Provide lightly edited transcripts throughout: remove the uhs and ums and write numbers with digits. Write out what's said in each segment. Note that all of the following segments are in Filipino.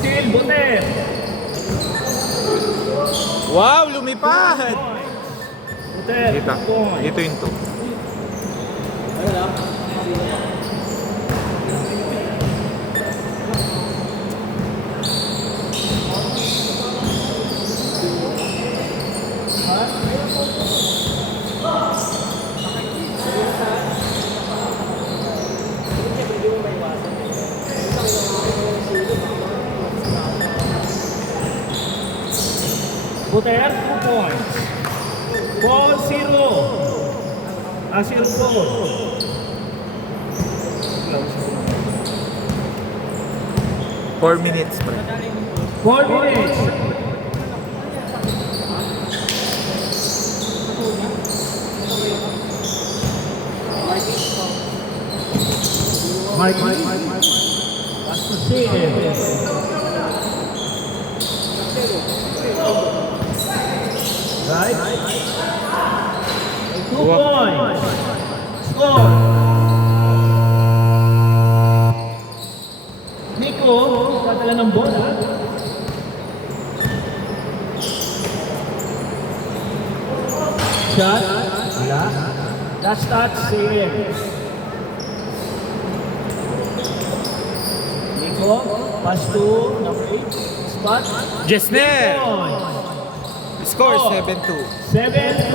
Still, Buter. Wow, lumipad! Buter, Dito. point. Dito yung 2. Buter, 2 points. Ball 0. 0-4. 4 minutes, pre. 4 minutes. Mikey. That's the save. Right? 2 points. Score. Nico, tatala ng bola. Shot. Wala. Last touch, save. Nico, pass to number 8. Spot. Jesner! Point. Score 7-2. 7-2.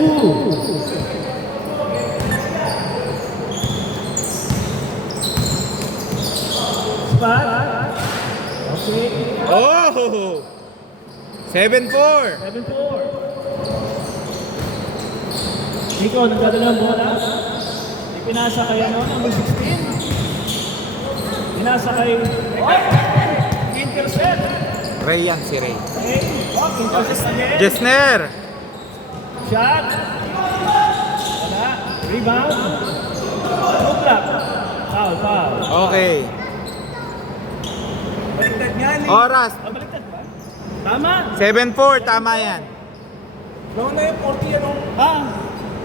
Spot. Okay. Oh! 7-4. 7-4. Nico, nagdadala ng bola. Ipinasa kay number 16. Pinasa kay... Intercept. Ray yan, si Ray. Okay. Intercept again. Jesner! Shot. Wala. Rebound. Good luck. Foul, foul. Okay. Baliktad nga ni. Oras. Baliktad ba? Tama. 7-4, tama yan. Noon na yung 40 ano?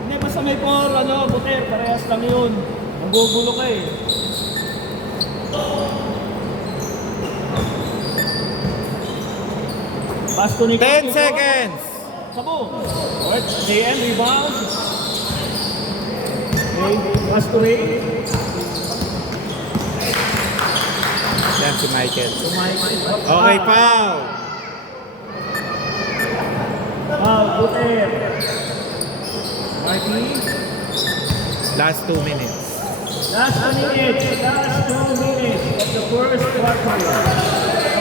Hindi basta may 4, Buter, parehas lang yun. Magugulo ka eh. Pass to Nico. 10 seconds. Sabo. Alright, JM, rebound. Okay, pass to Ray. Yan si Michael. To Michael. Okay, foul. Foul, Buter. Marky. Last 2 minutes. Last 2 minutes. Last 2 minutes of the first quarter.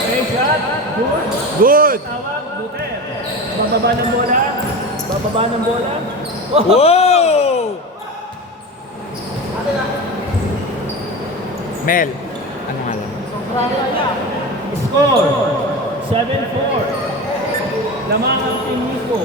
Okay, shot. Good. Good. Tawag, Buter. Bababa ng bola. Bababa ng bola. Wow! Mel, ano nga lang? Score. 7-4. Lamang ang team Nico.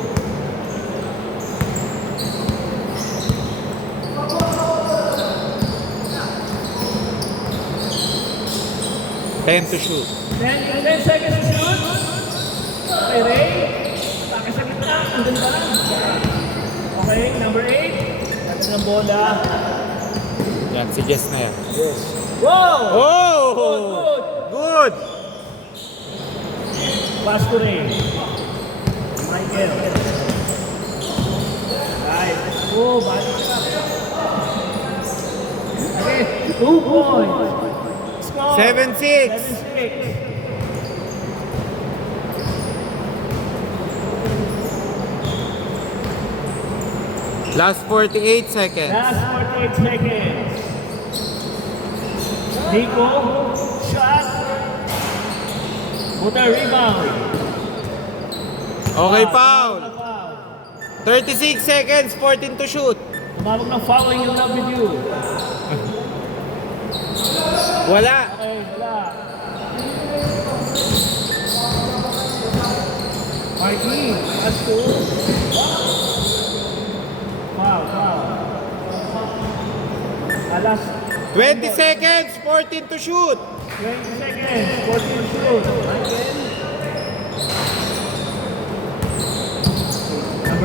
Ten to shoot. 10 seconds to shoot. Okay, Ray. Atake sa gitna. Andun ba? Okay, number 8. Natin ang bola. Yan, si Jess na yan. Wow! Oh! Good. Good! Pass to Ray. Michael. Right. Oh, balik ka. Okay, 2 points. Score. 7-6. 7-6. Last 48 seconds. Last 48 seconds. Nico, shot. Buter, rebound. Okay, foul. Foul. 36 seconds, 14 to shoot. Tumawag ng fouling in love with you. Wala. Okay, wala. Marky, pass to. Foul, foul. Last 20 seconds, 14 to shoot. 20 seconds, 14 shoot. Michael.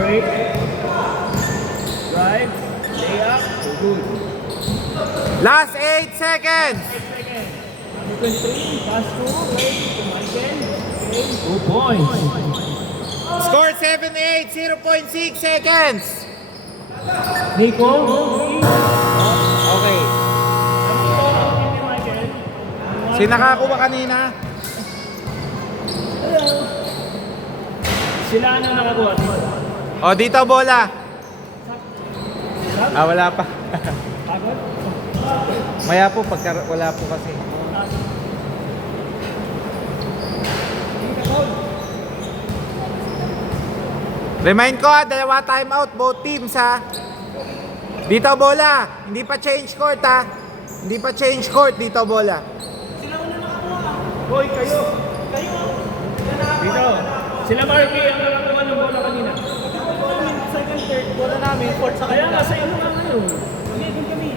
Number 8. Drive. Layup. Good. Last 8 seconds. 8 seconds. Number 23. Pass to. Wait. To Michael. Okay. 2 points. Score 7-8, 0.6 seconds. Nico. Okay. Michael. Sino nakakuha kanina? Sila ano nakakuha? O, dito bola. Ah, wala pa. Pagod? Maya po, pagka wala po kasi. Remind ko ha, dalawa timeout, both teams ha. Dito bola, hindi pa change court ha. Hindi pa change court, dito bola. Hoy, kayo! Dito! Sila Marky ang nakakuha ng bola kanina. Second, third, bola namin, fourth sa kaya nga sa inyo nga ngayon. Hindi, doon kami.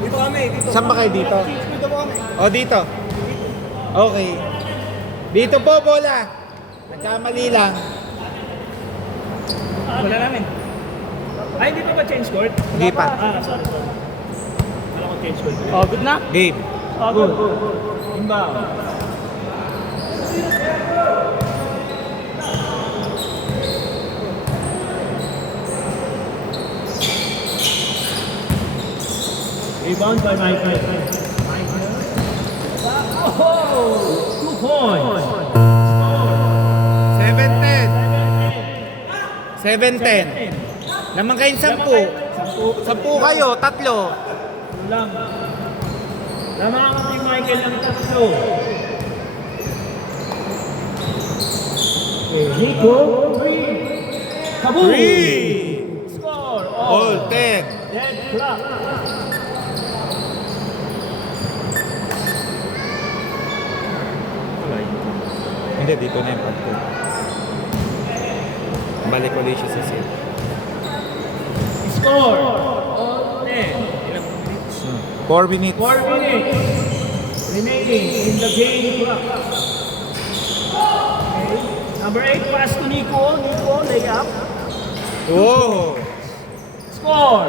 Dito kami, dito. Saan ba kayo dito? Dito po kami. O, dito. Okay. Dito po bola. Nagkamali lang. Bola namin. Ay, hindi pa ba change court? Hindi pa. Ah, sorry. Wala ko change court. Oh, good na? Game. Oh, good. Inbound. Rebound by Michael. Oh! 2 points. 7-10. 7-10. Naman kayong 10. 10 kayo, tatlo. Lang. Lamang ang team Michael ng tatlo. Okay, Nico, 3. Kaboom! 3. Score! All 10. Dead clock. Hindi, dito na yung pagko. Balik ulit siya sa set. Score! All 10. Ilang minutes? 4 minutes. 4 minutes remaining in the game clock. Okay. Number 8, pass to Nico. Nico, layup. Oh! Score!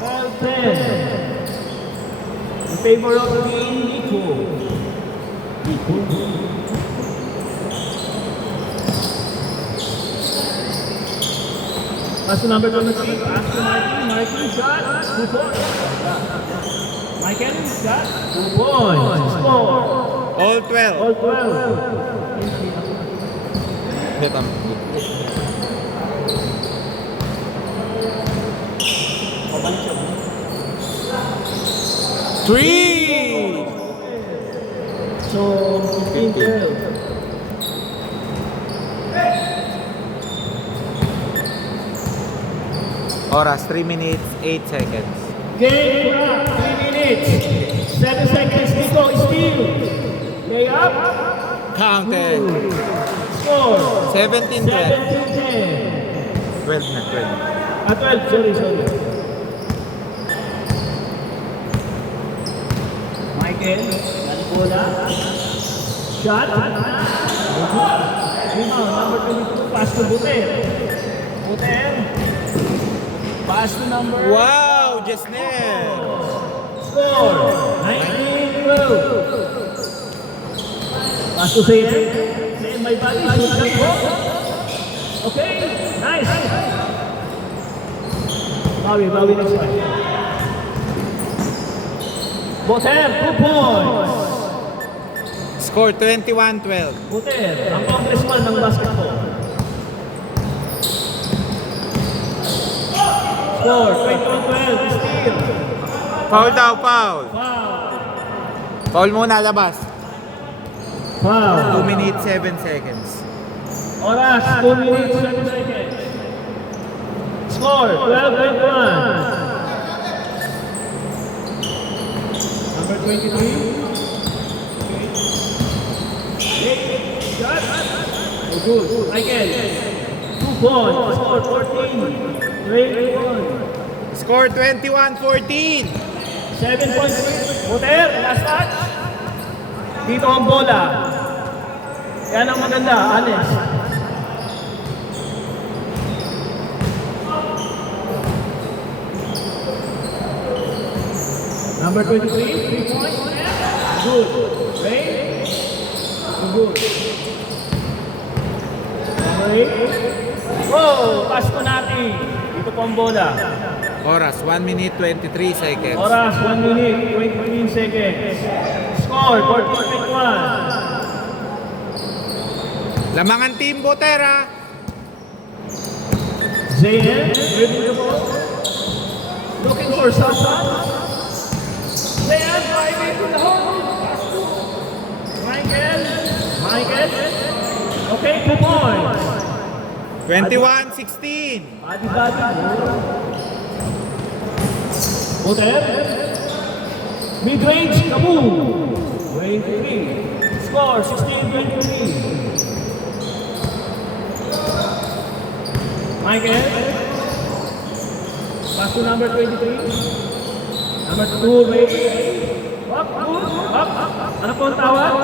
All 10. In favor of the team, Nico. Nico. Pass to number 23. Pass to Marky. Marky shot. 2 points. Michael shot. 2 points. Score. All 12. All 12. Hindi, tama. 3! So, 15-12. Oras, 3 minutes, 8 seconds. Game clock. 3 minutes. 7 seconds. Nico, steal. Layup. Counted. Score. 17-12. 17-10. 12 na, 12. 12. Sorry. Michael, bola. Shot. Rebound, number 22, pass to Buter. Buter. Pass to number... Wow! Jesnel! Score. 19-12. Pass to Zayn. Zayn, may body. Okay, nice. Bawi next one. Buter, 2 points. Score 21-12. Buter, ang congressman ng basketball. Score, 21-12, steal. Foul daw, foul. Foul. Foul muna, labas. Foul. 2 minutes, 7 seconds. Oras, 2 minutes, 7 seconds. Score, 12-21. Number 23. Shot. Oh, good. Again. 2 points. Score 14. 21. Score 21-14. 7 points. Buter, last touch. Dito ang bola. Yan ang maganda, honest. Number 23, 3 points. Good. Ray. Good. Number 8. Whoa! Pass ko natin. Dito po ang bola. Oras, 1 minute 23 seconds. Oras, 1 minute, 23 seconds. Score, 14-1. Lamangan team Botera. Zayn, dribbling the ball. Looking for someone. Zayn, driving to the hole. Michael. Okay, 2 points. 21-16. Body. Boter. Mid-range, kaboom. 23. Score, 16-23. Michael. Pass to number 23. Number 2, Ray. Up. Ano po ang tawag?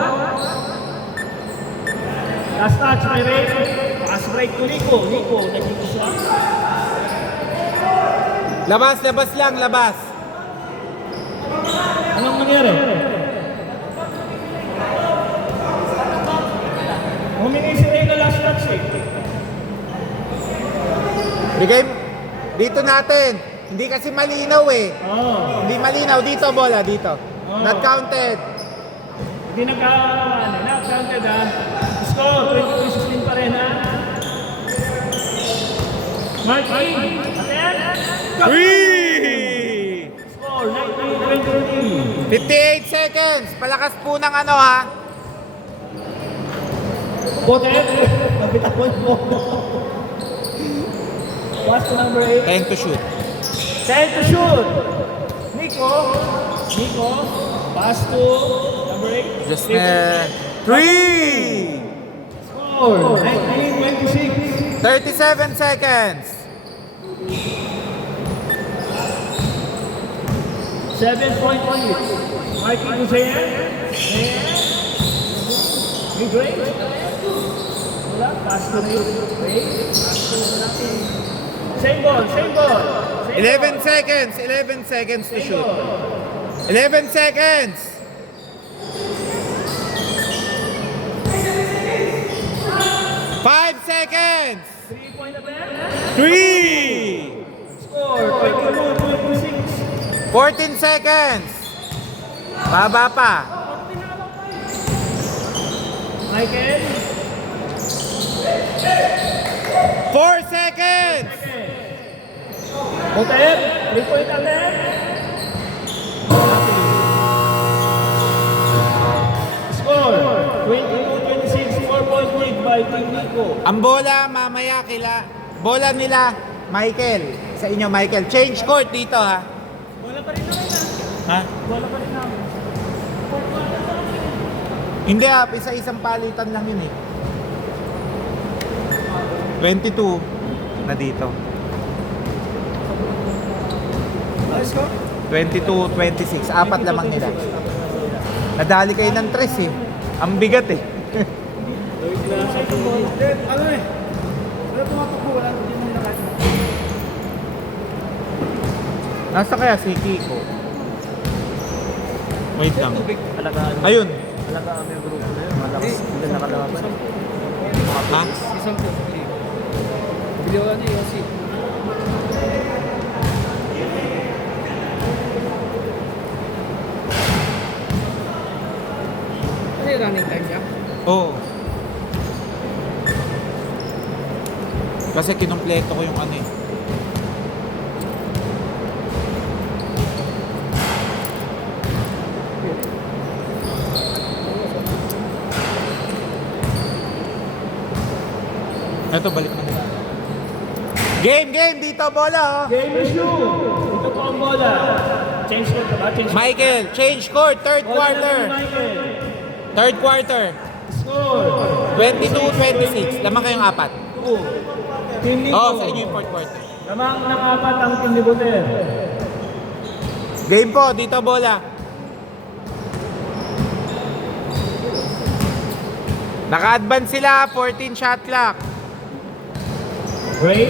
Last touch by Ray. Pass break to Nico. Nagkito siya. Labas lang, labas. Anong nangyari? Humingi si Ray na last touch eh. Bigay dito natin. Hindi kasi malinaw eh. Oo. Hindi malinaw. Dito bola, dito. Oh. Not counted. Hindi nag-counted ha. Score, 22-16 pa rin ha. Marky, again. 3! Score, 19-23. 58 seconds. Palakas po ng ano ha. Botet, nabitawan mo. Pass to number 8. 10 to shoot. 10 to shoot. Nico. Pass to number 8. Just 3! Score, 19-26. 37 seconds. 7-point lead. Marky Guzea. Mid-range. Wala. Pass to Ray. Pass to natin. Same ball. 11 seconds to shoot. 11 seconds. 5 seconds. 3-point attempt. 3! Score, 22-26. 14 seconds. Baba pa. Michael. 4 seconds. Boter, 3-point attempt. Score, 22-26, 4-point lead by Team Nico. Ang bola mamaya bola nila Michael. Sa inyo Michael. Change court dito ha. Bola pa rin namin Ha? Bola pa rin namin. Hindi isa-isang palitan lang yun eh. 22 na dito. Let's go. 22-26. Apat lamang nila. Nadali kayo ng tres eh. Ang bigat eh. Ano eh? Wala pumatakbo, wala hindi mo nakakita. Nasa kaya si Kiko? Wait lang. Alagaan. Ayun. Alagaan mo yung grupo na yun. Malakas. Hindi nakalaban. Ha? Isang po. Video ka niya, Yossi. Ano yung running time niya? Oo. Kasi kinumpleto ko yung ano eh. Ito, balik na nila. Game! Dito, bola oh. Game is you. Ito po ang bola. Change court ka ba? Michael, change court, third quarter. Third quarter. Score. 22-26. Lamang kayong apat. 2. Team Nico. Oh, sa inyo yung fourth quarter. Lamang nakapat ang Team ni Boter. Game po, dito bola. Naka-advance sila, 14 shot clock. Ray.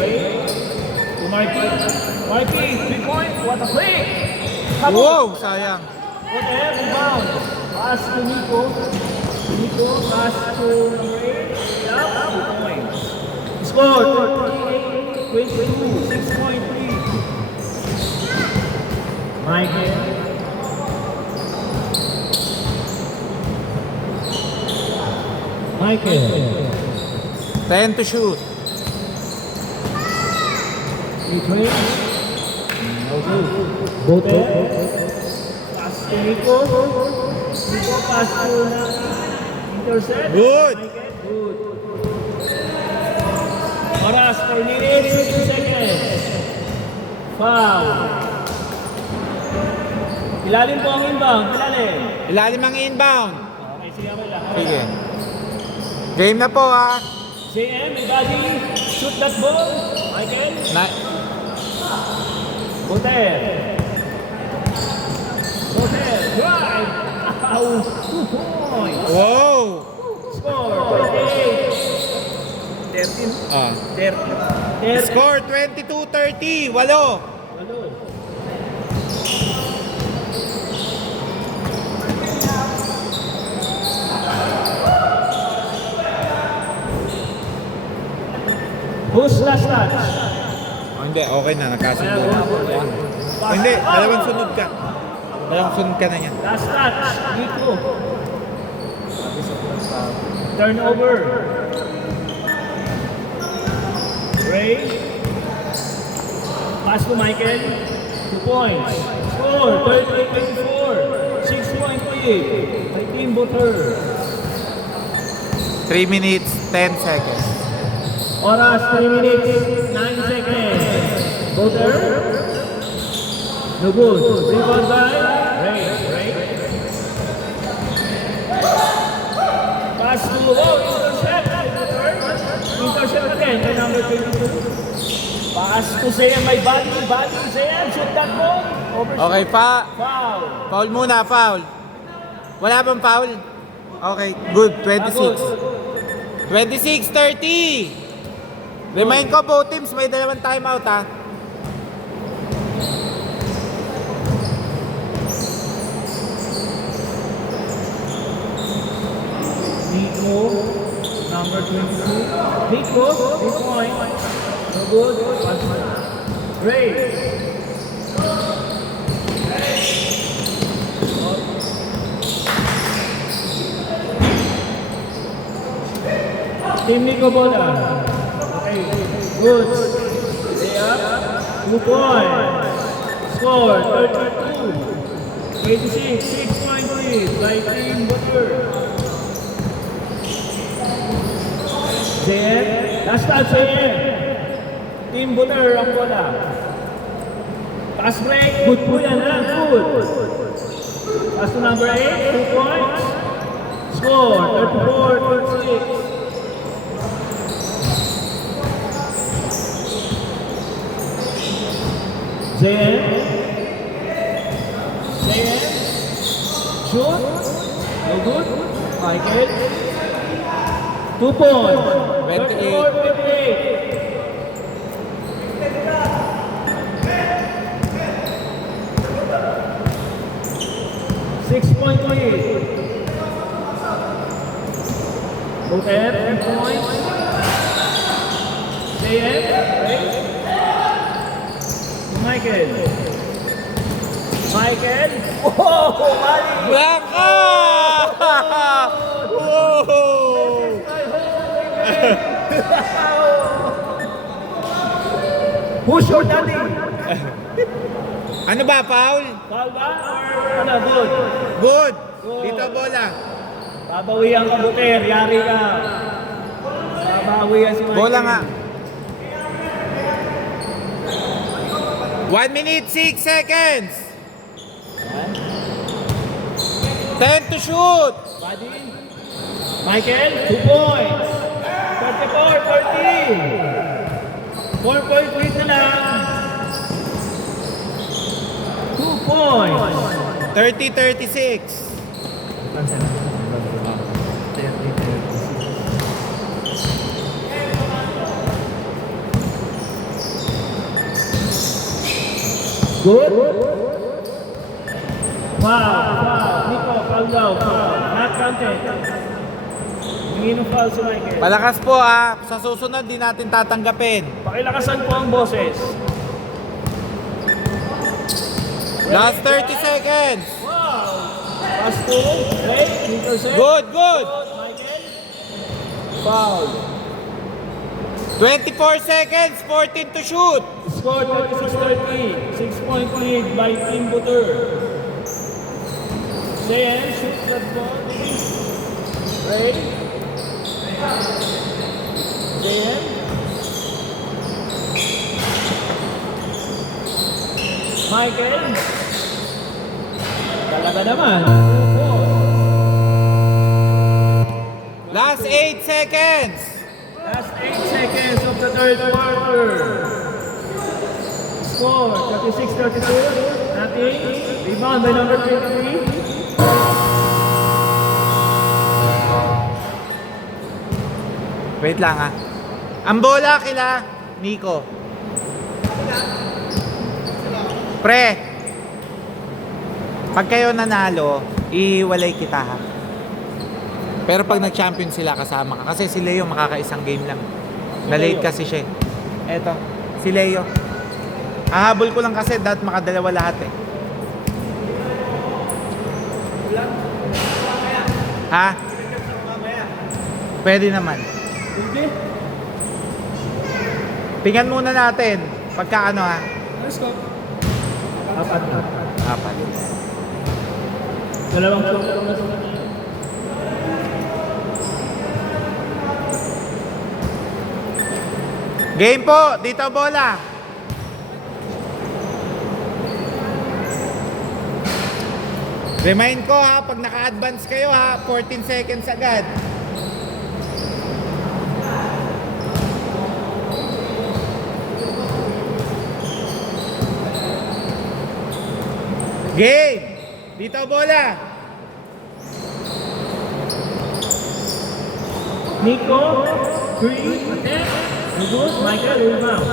To Marky. Marky, 3 points. What a play. Wow, sayang. Hotel, rebound. Pass to Nico. Nico, pass to number 8. Up, 2 points. Score, 38-22, 6.3. Michael. Michael. 10 to shoot. Between. No good. Bote. Pass to Nico. Nico pass to intercept. Good. Michael, good. Oras, 4 minutes, 60 seconds. Foul. Ilalim po ang inbound. Ilalim. Ilalim ang inbound. Okay, sige, okay lang. Sige. Game na po ha. JM, may body. Shoot that ball. Michael. Boter. Boter. Drive. Ow. 2 points. Wow. Score. 38. 13. Ah. 30. Score 22-30. Walo. Walo. Who's last touch? Oh, hindi, okay na. Nakasundo na. Pass. Oh, hindi, dalawang sunod ka. Dalawang sunod ka na yan. Last touch. Nico. Turnover. Ray. Pass to Michael. 2 points. Score. 38-24. 6.3. By Team Butter. 3 minutes, 10 seconds. Oras 3 minutes, 9 seconds. Butter. No good. Rebound by Ray. Ray. Pass to intercept. Intercept again by number 22. Pass to Zayan, may body. Zayan, shoot that ball. Overshoot. Okay, Foul. foul muna, foul. Wala bang foul? Okay, good, 26. 26-30. Remind ko, both teams may dalawang timeout ha. Nico, number 22. Nico, 3 point. No good. Ray. Team Nico bola. Okay, good. Stay up. 2 points. Score 32. 86, 6.3 by Team Butter. JM, last touch JM. Team Butter ang bola. Pass break, good po yan ha, good. Pass to number 8, 2 points. Score 34-36. JM. Shoot. No good. Michael. 2 points. 28. 6.3. Buter, 10 points. JM, right? Michael. Oh, Mali! Blanca! Wow! Who's your daddy? Ano ba, foul? Foul ba? Or ano, good? Good. Dito bola. Babawian ka, Buter. Yari ka. Babawian si Michael. Bola nga. 1 minute, 6 seconds. 10 to shoot. Buddy. Michael, 2 points. 34-30. 4-point lead na lang. 2 points. 30-36. Good. Foul. Nico, foul daw. Foul. Not counted. Hingin ng foul si Michael. Palakas po ah. Sa susunod, di natin tatanggapin. Pakilakasan po ang boses. Last 30 seconds. Pass to Ray. Intercept. Good, good. Michael. Foul. 24 seconds, 14 to shoot. Score 36-30. 6-point lead by Team Butter. Sayan, shoot that ball. Ray. Sayan. Michael. Talaga naman. Last 8 seconds. Last 8 seconds of the third quarter. Score 36-32. Nothing. Rebound by number 23. Wait lang ah. Ang bola kila Nico. Pre, pag kayo nanalo, ihiwalay kita ha. Pero pag nag-champion sila, kasama ka. Kasi si Leo makakaisang game lang. Na-late kasi siya eh. Eto, si Leo. Hahabol ko lang kasi dapat makadalawa lahat eh. Ha? Pwede naman. Hindi. Tingnan muna natin. Pagka ano ha? Let's go. Apat. Apat. Dalawang shot lang na sa kanya. Game po, dito bola. Remind ko ha, pag naka-advance kayo ha, 14 seconds agad. Game! Dito bola. Nico, 3, attack. Good, Michael, rebound.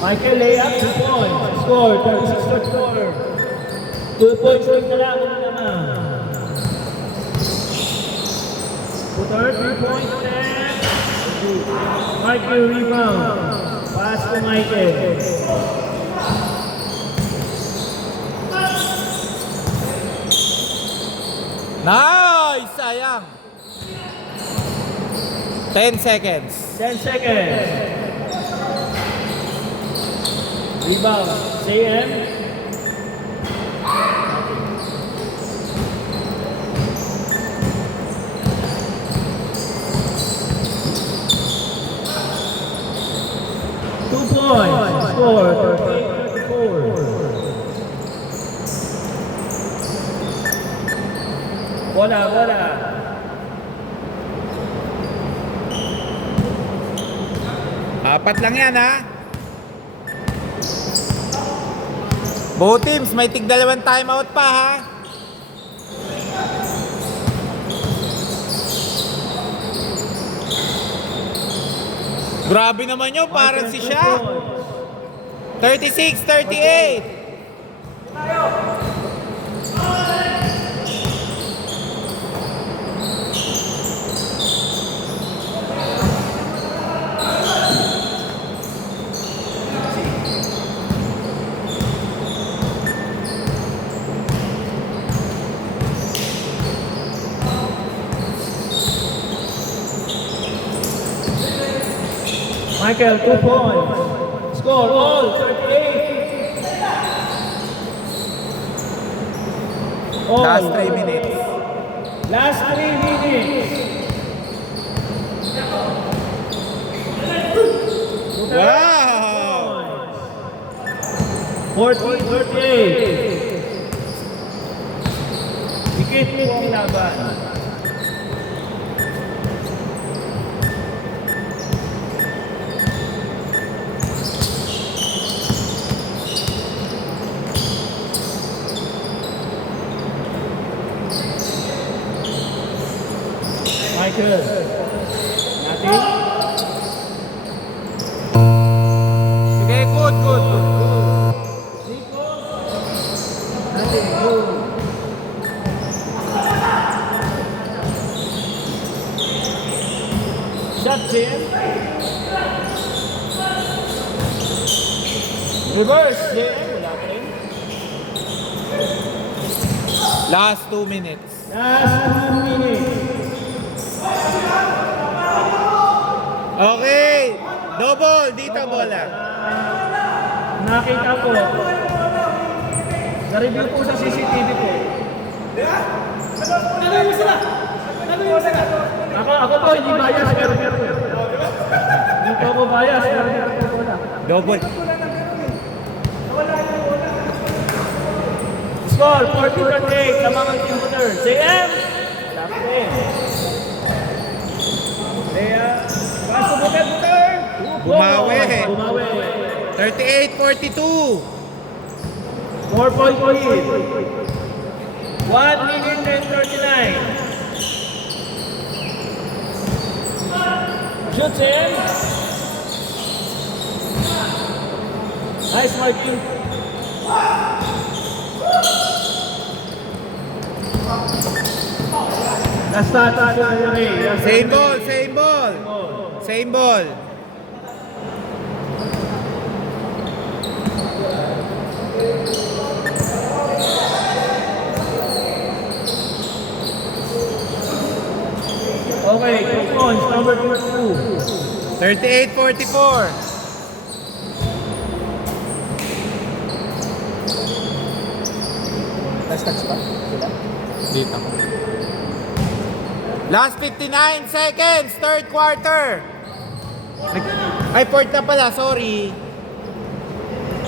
Michael, layup, 2 points. Score, 36-34. 2 points lang na lang, ano naman. Puter, 3-point attack. Michael, rebound. Pass to Michael. Nice! Sayang. 10 seconds. 10 seconds. Rebound. JM. Two points. Score 38-34. Bola. Apat lang yan ha. Both teams, may tig-dalawang timeout pa ha. Grabe naman yun, parang si siya. 36-38. Michael, 2 points. Score all 38. All. Last 3 minutes. Last 3 minutes. Wow! 40-38. Dikit po ang laban. Michael. Nothing. Sige, good. JM. Reverse, JM. Wala pa rin. Last 2 minutes. Last 2 minutes. Okay. Double. Dito bola. Nakita ko. Na-review po sa CCTV po. Nagawin mo sila. Ako po, hindi bias. Hindi po ako bias. Double. Score, 40-38. Tamang ang team winner. JM. Wala pa rin. Lea. Paso buter. Bumawi. Bumawi. 38-42. 4-point lead. 1 minute and 39. Shoots in. Nice marking. Last shot. Same ball. Same ball. Same ball. Okay, 2 points, number 2. 38-44. Last touch pa? Dito. Last 59 seconds, third quarter. Ay, fourth na pala, sorry.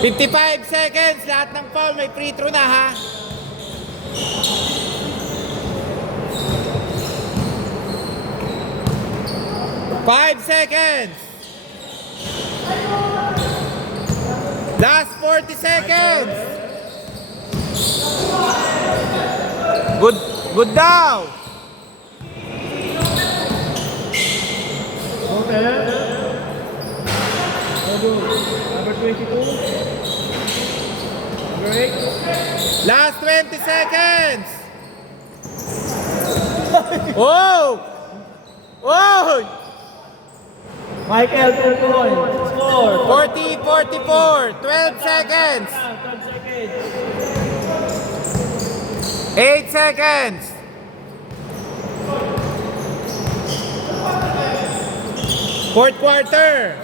55 seconds, lahat ng foul, may free throw na ha. Five seconds. Last 40 seconds. Good daw. Okay. Number 22. Number 8. Last 20 seconds. Whoa! Whoa! Michael, 2 points. Score. 40-44. 12 seconds. 12 seconds. 8 seconds. Fourth quarter.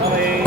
Okay.